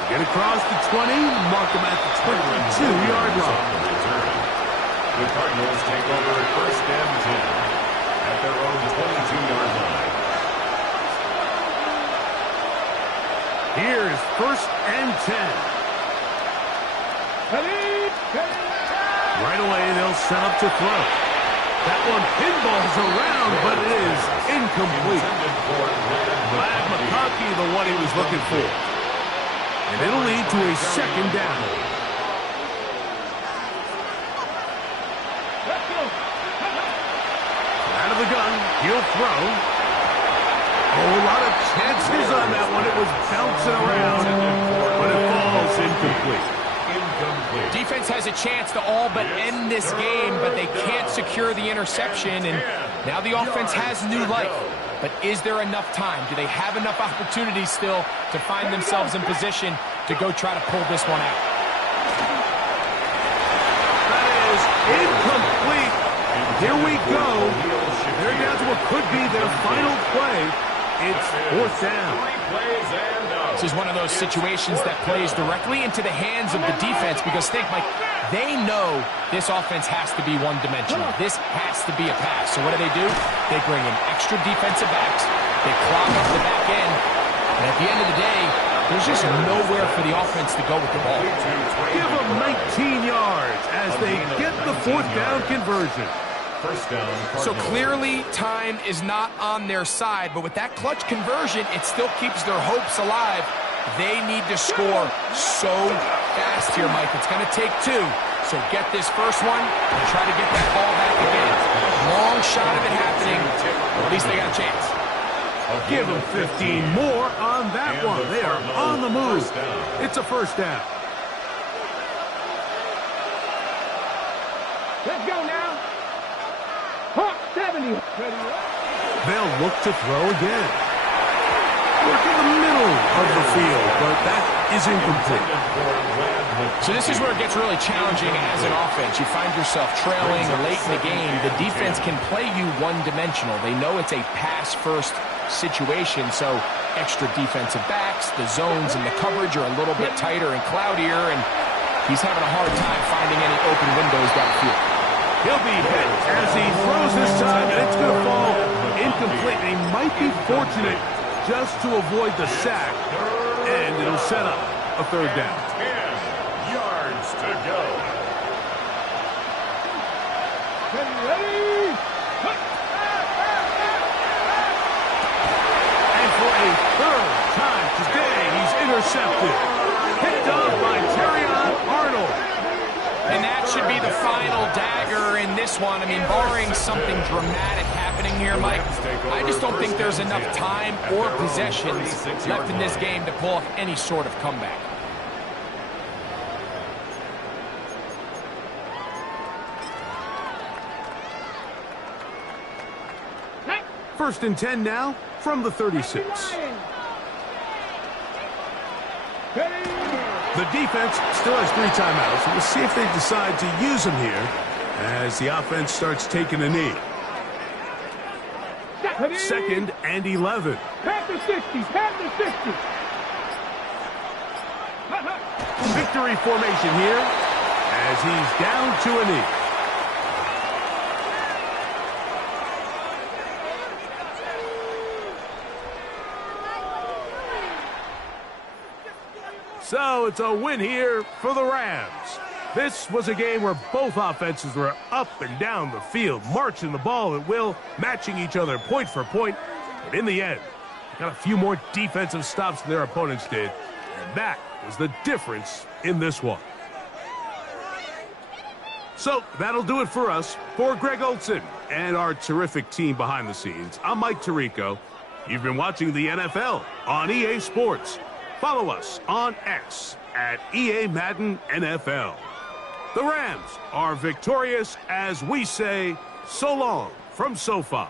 Get across the 20, mark him at the 22-yard line. The Cardinals take over 1st and 10 at their own 22-yard line. Here's 1st and 10. Right away, they'll set up to throw. That one pinballs around, but it is incomplete. Glad McConkey, the one he was looking for. And it'll lead to a 2nd down. Out of the gun, he'll throw. Oh, a lot of chances on that one. It was bouncing around, but it falls incomplete. Defense has a chance to all but end this game, but they can't secure the interception, and now the offense has new life. But is there enough time? Do they have enough opportunities still to find themselves in position to go try to pull this one out? That is incomplete. Here we go. They're down to what could be their final play. It's 4th down. This is one of those situations that plays directly into the hands of the defense because think, Mike, they know this offense has to be one-dimensional. This has to be a pass. So what do? They bring in extra defensive backs. They clog up the back end. And at the end of the day, there's just nowhere for the offense to go with the ball. Give them 19 yards as they get the 4th down conversion. First down, So Cardinals. clearly time is not on their side, but with that clutch conversion, it still keeps their hopes alive. They need to score so fast here, Mike. It's going to take 2. So get this first one and try to get that ball back again. Long shot of it happening, but at least they got a chance. Give them 15 more on that one. They are on the move. It's a 1st down. Let's go now. Hawk 70. They'll look to throw again. Work in the middle of the field, but that is incomplete. So this is where it gets really challenging as an offense. You find yourself trailing late in the game. The defense can play you one-dimensional. They know it's a pass-first situation, so extra defensive backs, the zones and the coverage are a little bit tighter and cloudier, and he's having a hard time finding any open windows downfield. He'll be hit as he throws this time, and it's going to fall incomplete. He might be fortunate just to avoid the sack, and it'll set up a 3rd down. 10 yards to go. Ready. And for a 3rd time today, he's intercepted. Picked up be the final dagger in this one. I mean, barring something dramatic happening here, Mike, I just don't think there's enough time or possessions left in this game to pull off any sort of comeback. First and 10 now from the 36. The defense still has 3 timeouts. We'll see if they decide to use them here as the offense starts taking a knee. 2nd and 11. Panther 60, Panther 60. Victory formation here as he's down to a knee. So it's a win here for the Rams. This was a game where both offenses were up and down the field, marching the ball at will, matching each other point for point. But in the end, they got a few more defensive stops than their opponents did. And that was the difference in this one. So that'll do it for us. For Greg Olson and our terrific team behind the scenes, I'm Mike Tirico. You've been watching the NFL on EA Sports. Follow us on X at EA Madden NFL. The Rams are victorious as we say so long from SoFi.